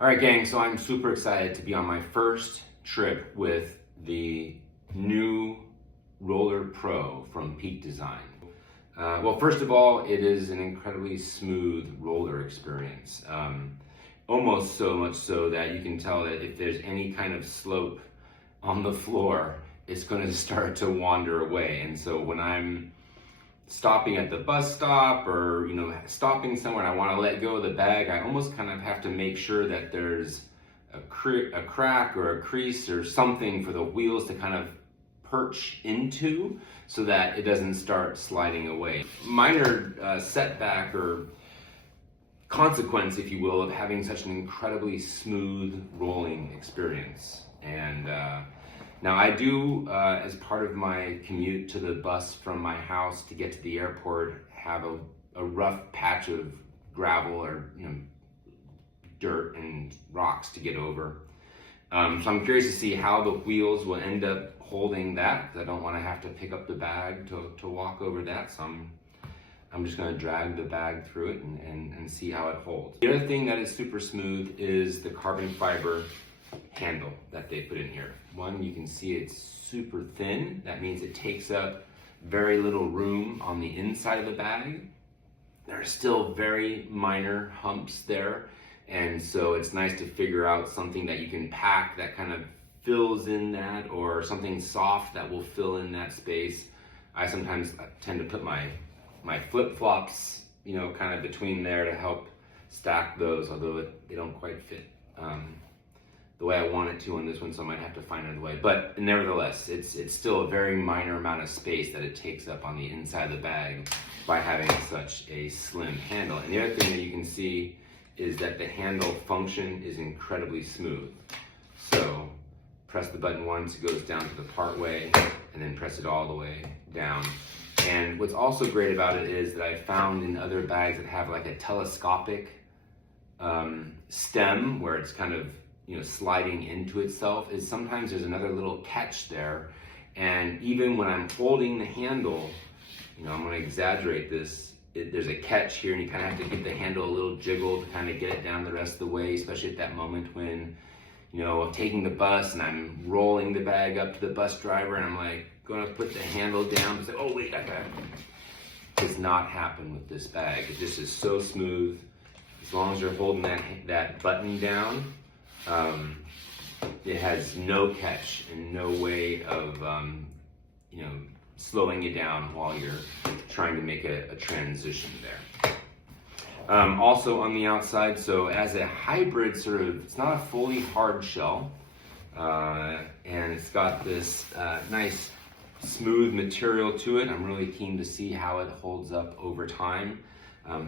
All right, gang, so I'm super excited to be on my first trip with the new Roller Pro from Peak Design. Well, first of all, it is an incredibly smooth roller experience. Almost so much so that you can tell that if there's any kind of slope on the floor, it's going to start to wander away. And so when I'm stopping at the bus stop or stopping somewhere and I want to let go of the bag, I almost kind of have to make sure that there's a crack or a crease or something for the wheels to kind of perch into so that it doesn't start sliding away. Minor setback or consequence, if you will, of having such an incredibly smooth rolling experience. And now I do, as part of my commute to the bus from my house to get to the airport, have a rough patch of gravel or dirt and rocks to get over. So I'm curious to see how the wheels will end up holding that, because I don't want to have to pick up the bag to walk over that. So I'm just going to drag the bag through it and see how it holds. The other thing that is super smooth is the carbon fiber handle that they put in here. One, you can see it's super thin. That means it takes up very little room on the inside of the bag. There are still very minor humps there, and so it's nice to figure out something that you can pack that kind of fills in that, or something soft that will fill in that space. I sometimes tend to put my flip-flops kind of between there to help stack those, although they don't quite fit the way I want it to on this one, so I might have to find another way. But nevertheless, it's still a very minor amount of space that it takes up on the inside of the bag by having such a slim handle. And the other thing that you can see is that the handle function is incredibly smooth. So press the button once, it goes down to the part way, and then press it all the way down. And what's also great about it is that I found in other bags that have like a telescopic stem where it's kind of sliding into itself, is sometimes there's another little catch there. And even when I'm holding the handle, I'm going to exaggerate this, there's a catch here, and you kind of have to get the handle a little jiggle to kind of get it down the rest of the way, especially at that moment when I'm taking the bus and I'm rolling the bag up to the bus driver and I'm like going to put the handle down and say, oh wait, I got it. Does not happen with this bag. It just is so smooth. As long as you're holding that button down, it has no catch and no way of slowing you down while you're trying to make a transition there. Also on the outside, so as a hybrid sort of, it's not a fully hard shell, and it's got this nice smooth material to it. I'm really keen to see how it holds up over time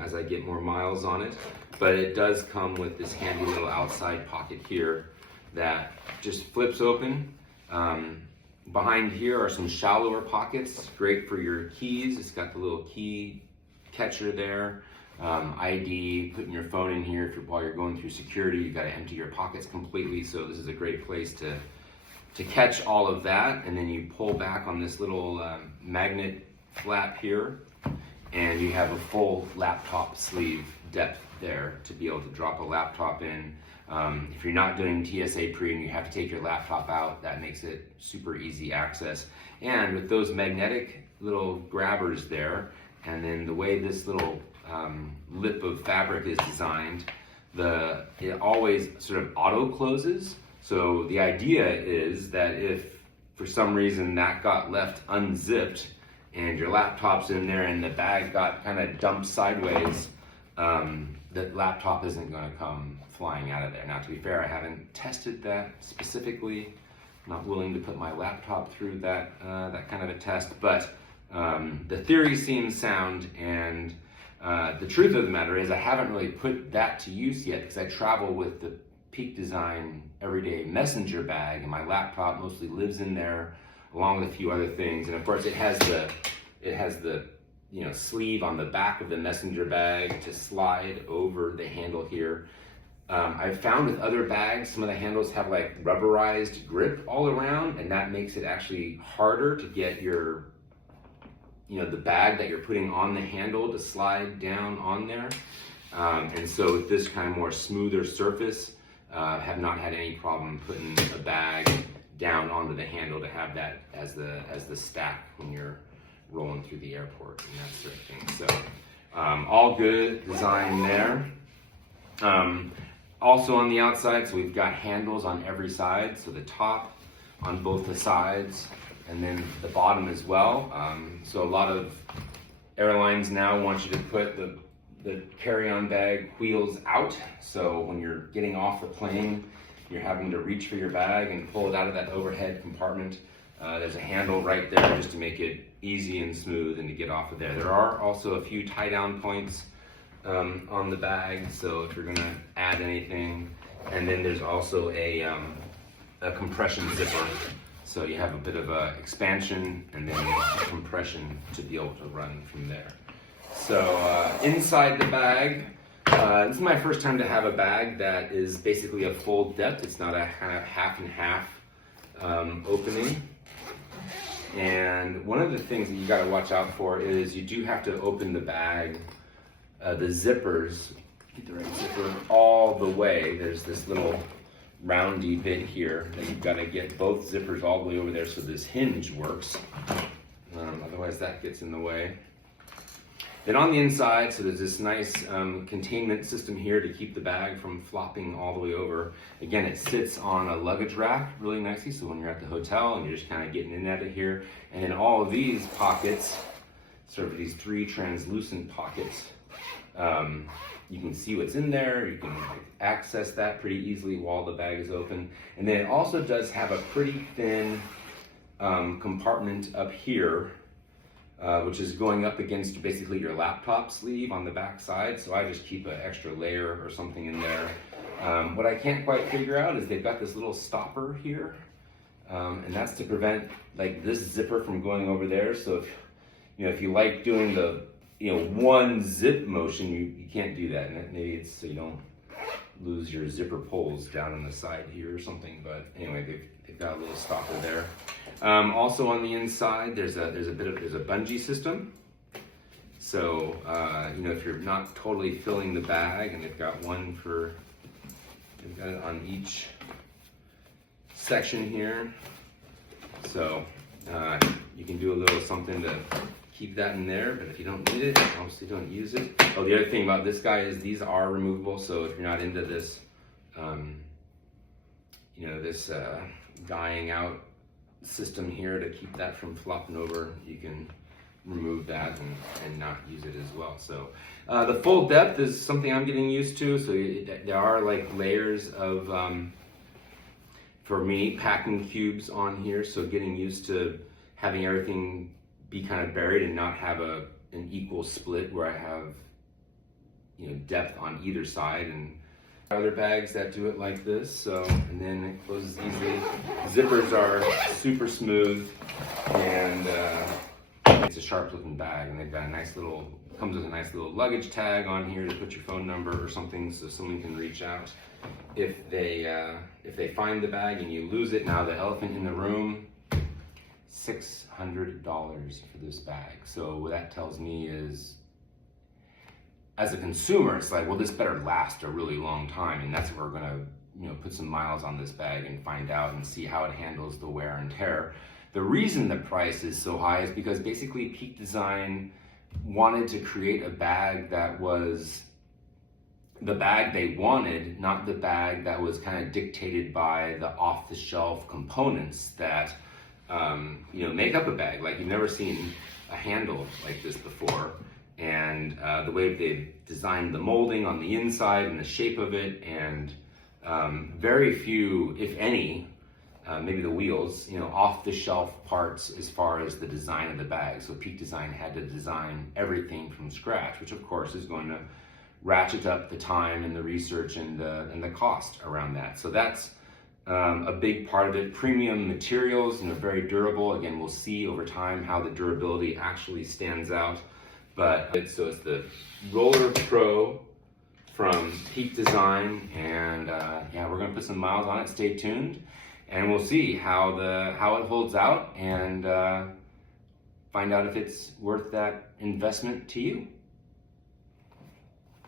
as I get more miles on it. But it does come with this handy little outside pocket here that just flips open. Behind here are some shallower pockets, great for your keys. It's got the little key catcher there. ID, putting your phone in here while you're going through security. You've got to empty your pockets completely, so this is a great place to catch all of that. And then you pull back on this little magnet flap here, and you have a full laptop sleeve depth there to be able to drop a laptop in. If you're not doing TSA pre and you have to take your laptop out, that makes it super easy access. And with those magnetic little grabbers there, and then the way this little lip of fabric is designed, it always sort of auto closes. So the idea is that if for some reason that got left unzipped and your laptop's in there and the bag got kind of dumped sideways, the laptop isn't going to come flying out of there. Now, to be fair, I haven't tested that specifically. I'm not willing to put my laptop through that kind of a test, but the theory seems sound, and the truth of the matter is I haven't really put that to use yet, because I travel with the Peak Design everyday messenger bag, and my laptop mostly lives in there along with a few other things. And of course it has the sleeve on the back of the messenger bag to slide over the handle here. I've found with other bags, some of the handles have like rubberized grip all around, and that makes it actually harder to get your the bag that you're putting on the handle to slide down on there. And so with this kind of more smoother surface, have not had any problem putting a bag down onto the handle to have that as the stack when you're rolling through the airport and that sort of thing. So all good design there. Also on the outside, so we've got handles on every side, so the top on both the sides and then the bottom as well. So a lot of airlines now want you to put the carry-on bag wheels out, so when you're getting off the plane, you're having to reach for your bag and pull it out of that overhead compartment. There's a handle right there just to make it easy and smooth and to get off of there. There are also a few tie-down points on the bag, so if you're gonna add anything. And then there's also a compression zipper. So you have a bit of a expansion and then a compression to be able to run from there. So inside the bag, this is my first time to have a bag that is basically a full depth. It's not a half and half opening. And one of the things that you got to watch out for is you do have to open the bag, the zippers, get the right zipper all the way. There's this little roundy bit here that you've got to get both zippers all the way over there so this hinge works. Otherwise that gets in the way. Then on the inside, so there's this nice containment system here to keep the bag from flopping all the way over. Again, it sits on a luggage rack really nicely, so when you're at the hotel and you're just kind of getting in out of here. And then all of these pockets, sort of these three translucent pockets, you can see what's in there. You can access that pretty easily while the bag is open. And then it also does have a pretty thin compartment up here, which is going up against basically your laptop sleeve on the back side. So I just keep an extra layer or something in there. What I can't quite figure out is they've got this little stopper here, and that's to prevent like this zipper from going over there. So if you like doing the one zip motion, you can't do that. And maybe it's so you don't lose your zipper pulls down on the side here or something. But anyway, they've got a little stopper there. Also on the inside, there's a bungee system. So if you're not totally filling the bag, and they've got it on each section here. So you can do a little something to keep that in there, but if you don't need it, obviously don't use it. Oh, the other thing about this guy is these are removable, so if you're not into this, this guying out system here to keep that from flopping over, you can remove that and not use it as well. So the full depth is something I'm getting used to, so there are like layers of, for me, packing cubes on here, so getting used to having everything be kind of buried and not have an equal split where I have depth on either side. And other bags that do it like this, so, and then it closes easily. Zippers are super smooth, and it's a sharp looking bag, and they've got comes with a nice little luggage tag on here to put your phone number or something so someone can reach out if they find the bag and you lose it. Now the elephant in the room, $600 for this bag. So what that tells me is, as a consumer, it's like, well, this better last a really long time, and that's where we're gonna, put some miles on this bag and find out and see how it handles the wear and tear. The reason the price is so high is because basically Peak Design wanted to create a bag that was the bag they wanted, not the bag that was kind of dictated by the off-the-shelf components that make up a bag. Like, you've never seen a handle like this before, and the way they've designed the molding on the inside and the shape of it, and very few, if any, maybe the wheels, off-the-shelf parts as far as the design of the bag. So Peak Design had to design everything from scratch, which of course is going to ratchet up the time and the research and the cost around that. So that's a big part of it. Premium materials, very durable. Again, we'll see over time how the durability actually stands out. But it's the Roller Pro from Peak Design, and we're gonna put some miles on it. Stay tuned, and we'll see how it holds out, and find out if it's worth that investment to you.